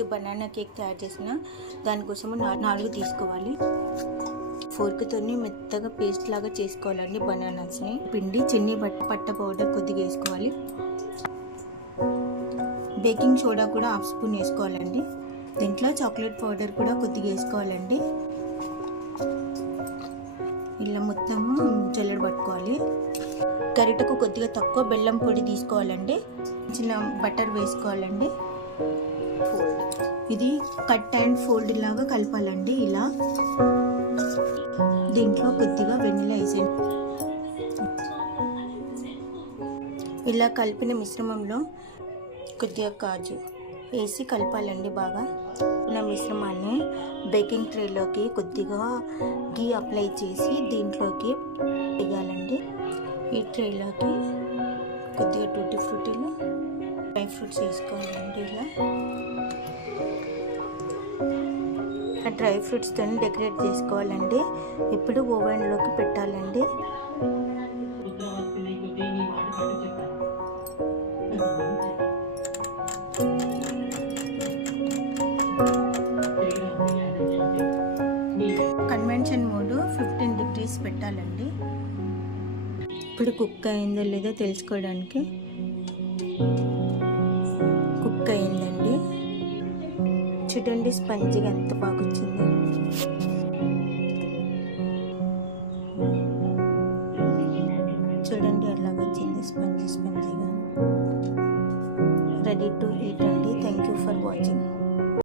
Banana cake తయారు చేసిన దానికోసము 4 తీసుకోవాలి. ఫోర్క్తో మెత్తగా పేస్ట్ లాగా చేసుకోవాలండి. బనానాస్ని పిండి చిన్ని పట్ట పౌడర్ కొద్దిగా వేసుకోవాలి. బేకింగ్ సోడా కూడా 1/2 స్పూన్ వేసుకోవాలండి. దీంట్లో చాక్లెట్ పౌడర్ కూడా కొద్దిగా వేసుకోవాలండి. ఇలా మొత్తము జల్లెడ పట్టుకోవాలి. గరిటకు కొద్దిగా తక్కువ బెల్లం పొడి తీసుకోవాలండి. చిన్న బటర్ వేసుకోవాలండి. ఇది కట్ అండ్ ఫోల్డ్ లాగా కలపాలండి. ఇలా దీంట్లో కొద్దిగా వెనిలా ఎసెన్స్, ఇలా కలిపిన మిశ్రమంలో కొద్దిగా కాజు వేసి కలపాలండి. బాగా మిశ్రమాన్ని బేకింగ్ ట్రేలోకి కొద్దిగా గీ అప్లై చేసి దీంట్లోకి వేయాలండి. ఈ ట్రేలోకి కొద్దిగా టూటీ ఫ్రూటీలు, డ్రై ఫ్రూట్స్ వేసుకోవాలండి. ఇలా డ్రై ఫ్రూట్స్తో డెకరేట్ చేసుకోవాలండి. ఇప్పుడు ఓవెన్లోకి పెట్టాలండి. కన్వెన్షన్ మోడ్ 15 degrees పెట్టాలండి. ఇప్పుడు కుక్ అయిందో లేదో తెలుసుకోవడానికి కుక్ అయిందండి. చూడండి స్పంజిగా ఎంత బాగా వచ్చిందో.